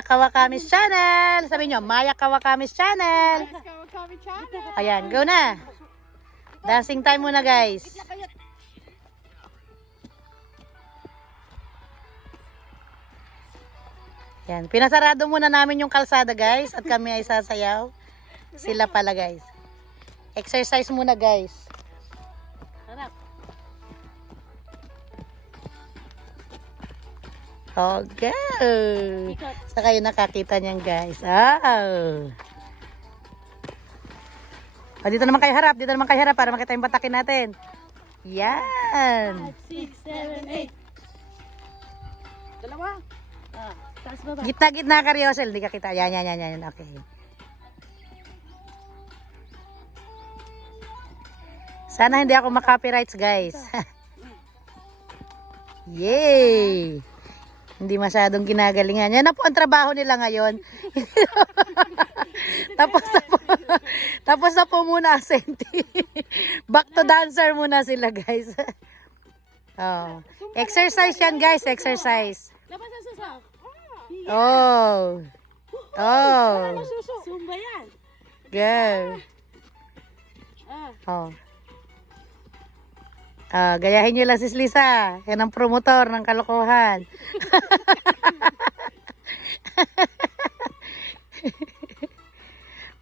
Maya Kawakamis Channel. Sabi nyo, Maya Kawakamis Channel. Ayan, go na. Dancing time muna guys. Yan, pinasarado muna namin yung kalsada guys at kami ay sasayaw. Sila pala guys. Exercise muna guys. Harap. Okay. Sa kayo nakakita niyan guys. Oh. Dito naman kayo harap. Dito naman kayo harap para makita yung batakin natin. Yan. 5, 6, 7, 8. Dalawa. Taas baba. Gitna-gitna ka Riosel. Di ka kita. Yan. Okay. Sana hindi ako makopyrights guys. Yay! Hindi masyadong ginagalingan. Yan na po ang trabaho nila ngayon. tapos na po muna ang senti. Back to dancer muna sila guys. Oh. Exercise yan guys, exercise. Labas ang suso. Oh. Zumba yan. Go. Oh. Gayahin nyo lang sis Lisa. Yan ang promotor ng kalokohan.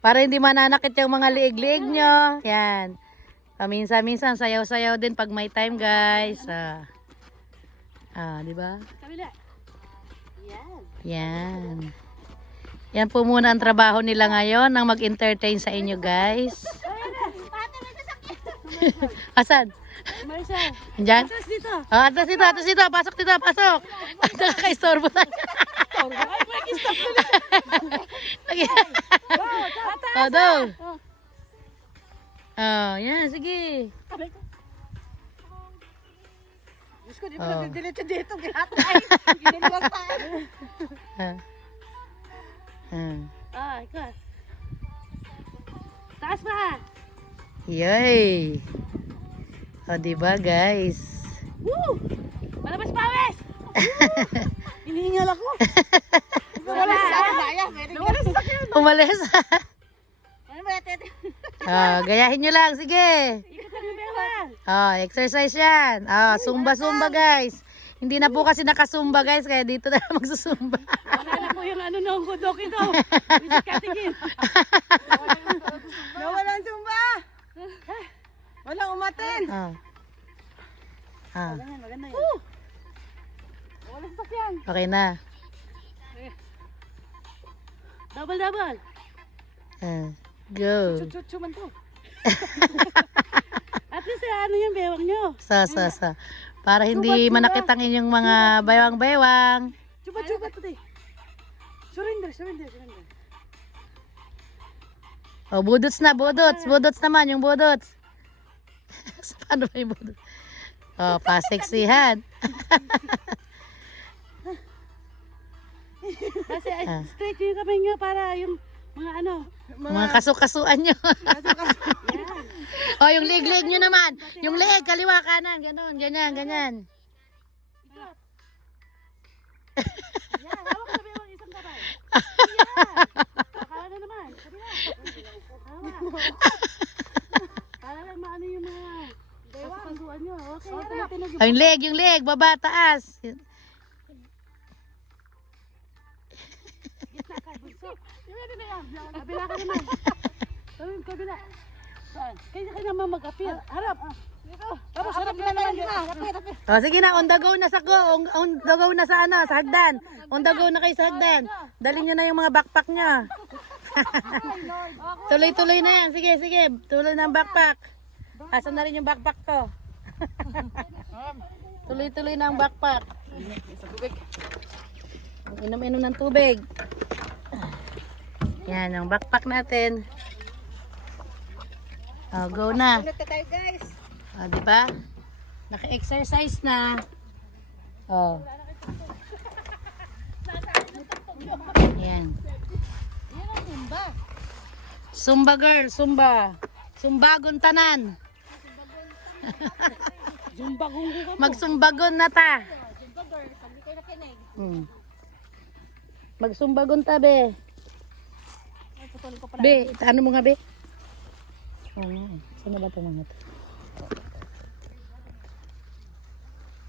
Para hindi mananakit yung mga liig-liig nyo. Yan. Paminsan-minsan, sayaw-sayaw din pag may time guys. Di ba? Kabila. Yan. Yan. Yan po muna ang trabaho nila ngayon nang mag-entertain sa inyo guys. Asan? Marcel. Diyan? Atas dito. Atas dito. Pasok dito, pasok. Nakaka-istorbo tayo. Ay, mag-stop ko na. Daw. Yan, sige. Diyos ko, di ba nag-delete dito? Ginatay. Ginuluwag pa. Ikaw. Taas pa. Yay. Diba guys? Woo! Malabas pawis! Hinihingal ako. Umalis. Gayahin nyo lang, sige. Ikot lang yung bewang. Exercise yan. Zumba guys. Hindi na po kasi nakasumba guys, kaya dito na magsusumba. Wala na po yung ano nung kudok ito. Visit katigin. Nawalan zumba. Walang umaten. Maganda yun. Walang sakyan. Okay na. Double. Go. Chuchuman ko. At least ano yung bewang nyo. Sa. Para hindi manakit ang inyong mga baywang-baywang. Chupa today. Surrender. Budots na, budots. Budots naman, yung budots. Paano ba yung budots? Paseksihan. Kasi straight yung kamay nyo para yung mga ano. Mga kasukasuan nyo. Yung leg nyo naman. Yung leg, kaliwa, kanan. Ganon, ganyan. Yan, hawak sa bewang isang kamay. Yan. Akala na naman. Kabila. Hawak. Para lang maano yung mga kasukasuan nyo. Okay, Yung leg, baba, taas. Gitna ka, bunso. Pwede na yan. Kabila ka naman. Kabila. Saan? Kaya naman mag-appeal. Harap. Dito. Tapos harap na naman. Sige na, on the go na sa sa hagdan. On the go na kayo sa hagdan. Dali nyo na yung mga backpack nyo. Tuloy-tuloy na yan. Sige. Tuloy na ang backpack. Asan na rin yung backpack ko? Tuloy-tuloy na ang backpack. Inom-inom ng tubig. Yan, ang backpack natin. Go na. Ulit na tayo guys. Diba? Naka-exercise na. Yan. Zumba girl, Zumba. Zumbagon tanan. Magsumbagon na ta. Magsumbagon ta, be. Ay, putulin ko pala. Be, ano mo nga, be? Saan na ba ito mga ito?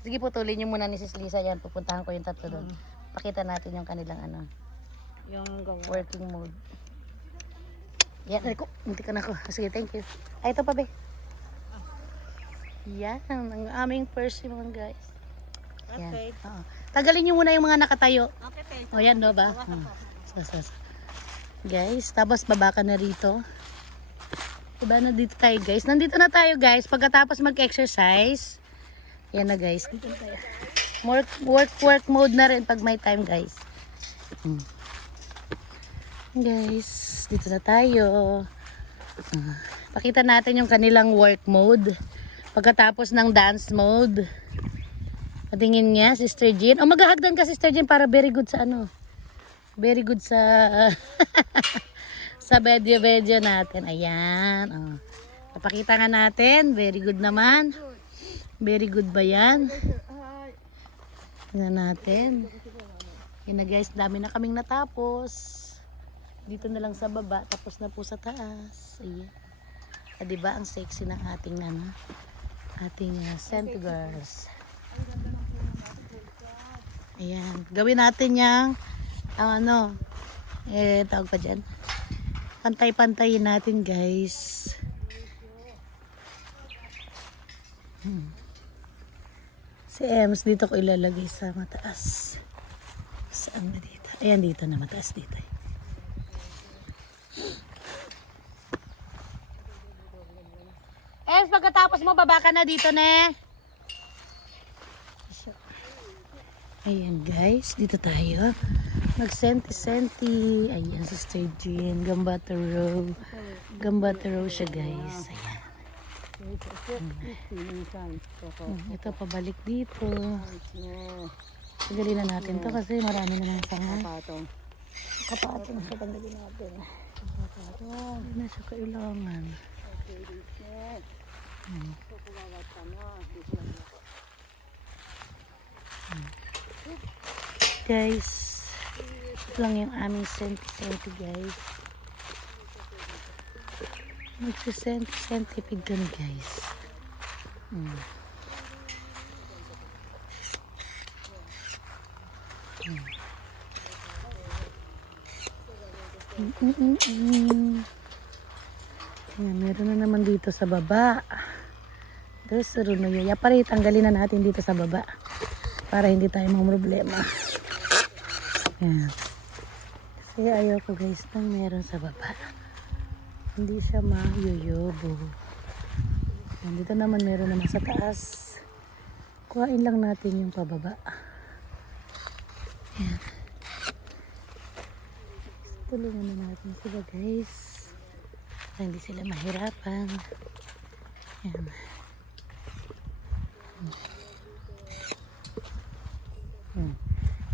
Sige, putulin nyo muna ni Sis Lisa yan. Pupuntahan ko yung tatlo doon. Pakita natin yung kanilang ano, Yung gawa. working mode. Yan, ay ko. Hindi ka na ako. Sige, thank you. Ay, ito pa, be. Yan, ang aming first mga guys. Yan. Okay. Oo. Tagalin nyo muna yung mga nakatayo. Okay, O yan, no ba? Guys, tapos baba ka na rito. Diba, nandito tayo guys. Nandito na tayo guys. Pagkatapos mag-exercise. Yan na guys. Dito na tayo. Work mode na rin pag may time guys. Guys, dito na tayo. Pakita natin yung kanilang work mode. Pagkatapos ng dance mode. Patingin nga, Sister Jean. O, maghahagdan ka, Sister Jean, para very good sa ano. Very good sa sa video natin. Ayan. O. Papakita nga natin. Very good naman. Very good ba yan? Tingnan natin. Yan na guys, dami na kaming natapos. Dito na lang sa baba, tapos na po sa taas. Ayan. Diba, ang sexy ng ating ating scent girls. Ayan. Gawin natin yung ano, tawag pa dyan. Pantay-pantayin natin guys. Si Ems, dito ko ilalagay sa mataas. Saan na dito? Ayan, dito na mataas dito. Ems, pagkatapos mo, baba ka na dito, ne? Ayan guys, dito tayo. Mag-senti-senti. Ayan, Sister Jean. Gambata row. Gambata row siya guys. Ayan. Ito, pabalik dito. Tagalin na natin to kasi marami na ng sanga. Kapatong sa tanggalin natin. Hindi na siya kailangan. Guys, ito lang yung aming senti-senti guys. Magsisenti-sentipid kami guys. Ayan, meron na naman dito sa baba. There's a runo yun. Pare, tanggalin na natin dito sa baba. Para hindi tayo mga problema. Ayan. Kasi ayoko guys nang meron sa baba. Hindi siya mayuyobo. Ayan, dito naman meron naman sa taas. Kuhain lang natin yung pababa. Ayan. Tulungan na natin sila guys. Para hindi sila mahirapan. Ayan.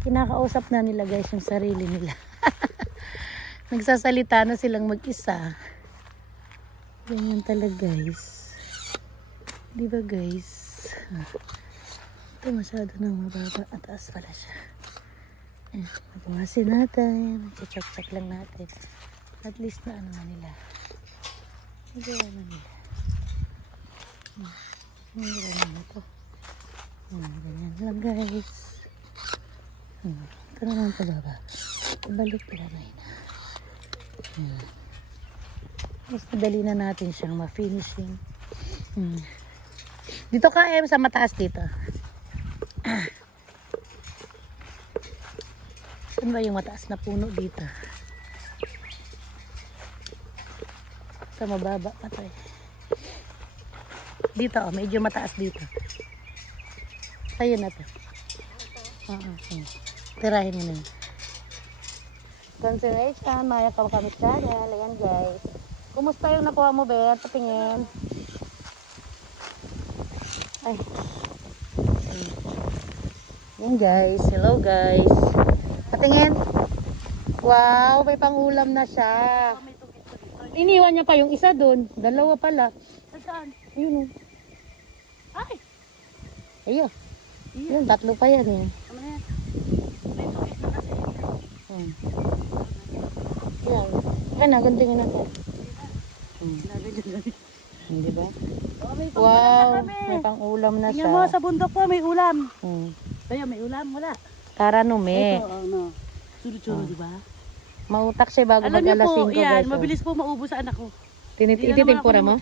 Kinakausap na nila guys yung sarili nila. Nagsasalita na silang mag-isa. Ganyan talaga guys. Di ba guys? Ito masyado nang mababa. Ataas pala siya. Nagmasin natin. Check lang natin. At least na ano na nila. Nagawa na nila. Nagawa na ito. Ganyan lang guys. Ito naman pababa. Balik pala na yun. Mas madali na natin siyang ma-finishing. Dito ka sa mataas dito. Saan ba yung mataas na puno dito? Sa mababa pa to eh. Dito medyo mataas dito. Ayun na to. Tirahin mo na yun. Consideration, maya ka kami channel. Ayan guys. Kumusta yung nakuha mo, Bet? Patingin. Ay. Ayan guys. Hello guys. Patingin. Wow, may pangulam na siya. Iniwan niya pa yung isa doon. Dalawa pala. Saan? Yun. Ay! Ayun. Yun, tatlo pa yan eh. Ano yan? May tubig na kasi. Yan. Okay na, guntingin natin. Hindi ba? Oh, may Wow, kami. may pang-ulam na Tingnan mo, siya. sa bundok po may ulam. Hmm. Tayo, may ulam, wala. Tara nume. Ito, ano, churu-churu, di ba? Mautak siya bago Alam niyo mag-alas po, 5 yan, guys. mabilis po maubos sa anak ko. Di na naman Ititimpura ako mo?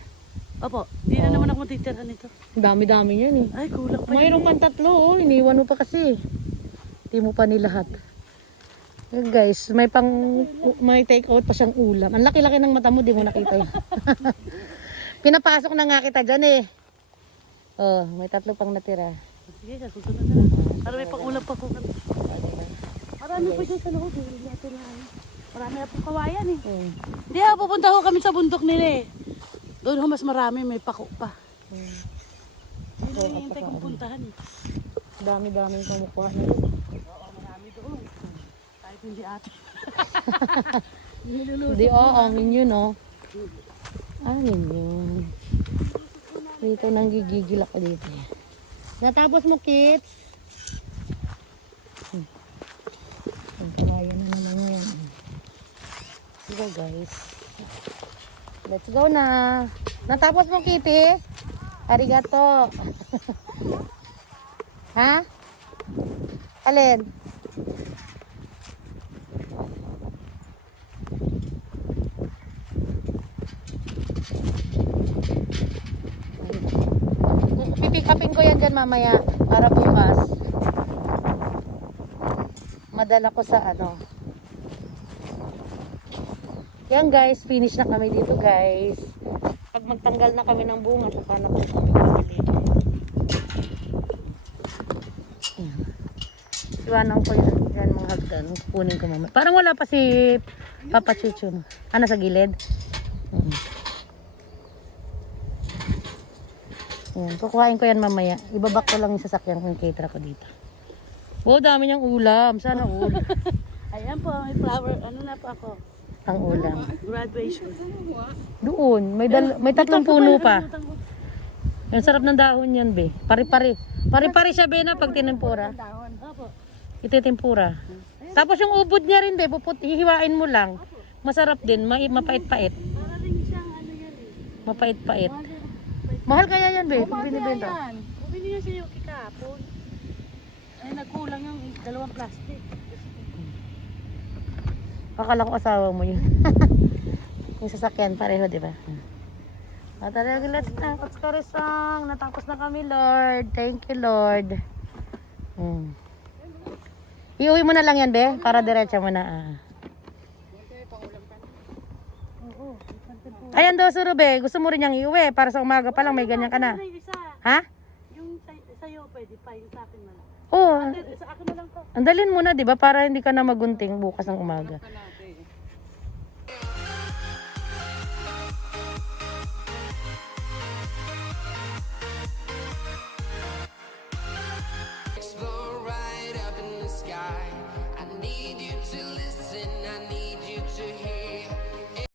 Opo, di na naman ako matitira nito. Dami-dami yan eh. Ay, kulang pa Mayroon pang 3 oh, iniwan mo pa kasi. Hindi mo pa nilahat. Yan guys, may take out pa siyang ulam. Ang laki-laki ng mata mo, di mo nakita yun. Pinapasok na nga kita dyan eh. Oh, may 3 pang natira. Sige, sa susunod na lang. Para may pang-ulam pa po kami. Marami pa dyan sa loob. Hindi natin na ano. Marami na po kawayan eh. Hindi pupunta ho kami sa bundok nila eh. Doon ho mas marami, may pako pa. Hindi na hinihintay kong puntahan eh. Dami-daming kumukuha na. Oo, marami doon. Kahit hindi ate. Hindi, amin yun oh. Amin yun. Dito nang gigigil ako dito. Natapos mo, kids? Ang kawayan na naman yan. Sige guys. Let's go na. Natapos mo, Kitty? Arigato. Ha? Alin? Pipick upin ko yan dyan mamaya para bukas. Madala ko sa ano. Yan guys, finish na kami dito guys. Pag magtanggal na kami ng bunga, saka na kami bumili. Yan. Iwanan ko yan mga hagdan. Kukunin ko mamaya. Parang wala pa si Papa Chuchu. Ano sa gilid? Yan, kukuhain ko yan mamaya. Ibabak ko lang yung sasakyan ko yung caterer ko dito. Oh, dami niyang ulam. Sana all. Ayan po, may flower. Ano na po ako? Ang ulam. Graduation. Doon, may 3 puno pa. Ang sarap ng dahon yan, be. Pari-pari. Pari-pari siya, be, na pag tinimpura. Opo. Ititimpura. Tapos yung ubod niya rin, be, hihiwain mo lang. Masarap din, mapait-pait. Para rin siyang ano yan eh. Mapait-pait. Mahal kaya yan, be, kung binibenta. Bumili nga siya yung kikapon. Ay, nagkulang yung 2 plastic. Akala ko asawa mo yun. Yung sasakyan, pareho, di ba? Talaga, let's na. Katskarisang. Natapos na kami, Lord. Thank you, Lord. Iuwi mo na lang yan, be, para diretso mo na. Ayan daw, suro, be. Gusto mo rin niyang iuwi. Para sa umaga pa lang, may ganyan ka na. Yung isa, Ha? yung sa'yo pwede pa, yung sa akin na lang. Oo. Sa akin na lang to. Andalin mo na, di ba? Para hindi ka na magunting bukas ng umaga.